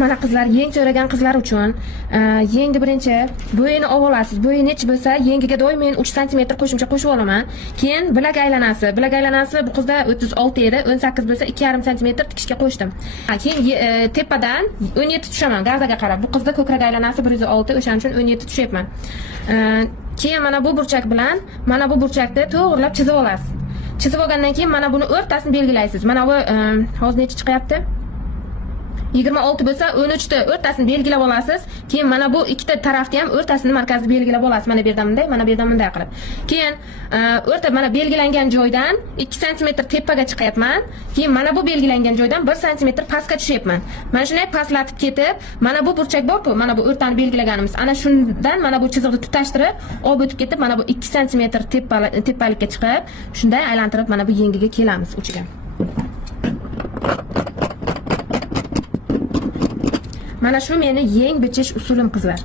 Mana qizlar, yeng so'ragan qizlar uchun yengni birinchi bo'yini olib olasiz. Bo'yi nech bo'lsa, yengiga doim 3 sm qo'shimcha qo'shib olaman. Keyin bilak aylanasi. Bilak aylanasi bu qizda 36 edi, 18 bo'lsa 2,5 sm tikishga qo'shdim. Keyin tepadan 17 tushaman gavdaga qarab. Bu qizda ko'krak aylanasi 106, o'shaning uchun 17 tushyapman. Keyin mana bu burchak bilan mana bu burchakni to'g'rilab chizib olasiz. Chizib olgandan keyin mana buni o'rtasini belgilaysiz. Mana bu hozir necha chiqyapti? 26 bo'lsa 13 ta o'rtasini belgilab olasiz. Keyin mana bu ikkita tarafni ham o'rtasini markazni belgilab olasiz. Mana bu yerdan bunday, mana bu yerdan bunday qilib. Keyin o'rta mana belgilangan joydan 2 sm tepaga chiqyapman. Keyin mana bu belgilangan joydan 1 sm pastga tushyapman. Mana shunday pastlatib ketib, mana bu burchak bor-ku, mana bu o'rtani belgilaganimiz. Ana shundan mana bu chiziqni tutashtirib, olib o'tib ketib, mana bu 2 sm tepalikka chiqib, shunday aylantirib mana bu yengiga kelamiz uchiga. Mana shu meni yeng bichish usulim qizlar.